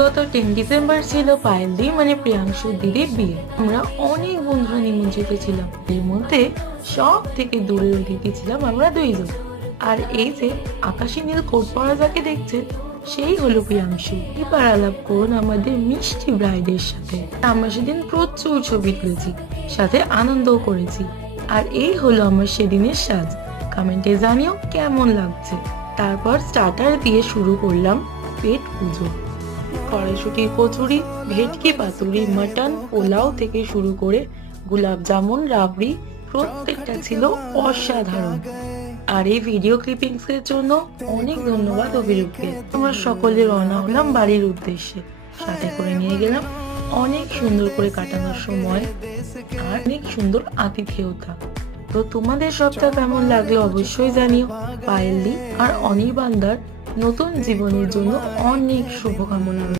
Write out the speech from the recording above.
গত 10 ডিসেম্বর ছিল পায়েল দি মানে প্রিয়াংশু দিদির বিয়ে। আমরা অনেক বন্ধুরা নিমন্ত্রিত ছিলাম, এর মধ্যে সব থেকে দূরের অতিথি ছিলাম আমরা দুইজন। আর এই যে আকাশী নীল কোট পরা যাকে দেখছেন, সেই হলো প্রিয়াংশু। এবার আলাপ করুন আমাদের মিষ্টি ব্রাইডের সাথে। আমরা সেদিন প্রচুর ছবি তুলেছি, সাথে আনন্দও করেছি। আর এই হলো আমার সেদিনের সাজ। কমেন্টে জানিও কেমন লাগছে। তারপর স্টার্টার দিয়ে শুরু করলাম পেট পুজো। কড়াইশুটির কচুরি, ভেটকি পাতুরি, মাটন, পোলাও থেকে শুরু করে গোলাপ জামুন, রাবড়ি, প্রত্যেকটা ছিল অসাধারণ। আর এই ভিডিও ক্লিপিংস এর জন্য অনেক ধন্যবাদ অভিরূপকে। আমরা সকলে রওনা হলাম বাড়ির উদ্দেশ্যে। সাথে করে নিয়ে গেলাম অনেক সুন্দর করে কাটানোর সময় আর অনেক সুন্দর আতিথেয়তা। তো তোমাদের সবটা কেমন লাগলো অবশ্যই জানিও। পায়েল দি আর অনির্বাণদার নতুন জীবনের জন্য অনেক শুভকামনা।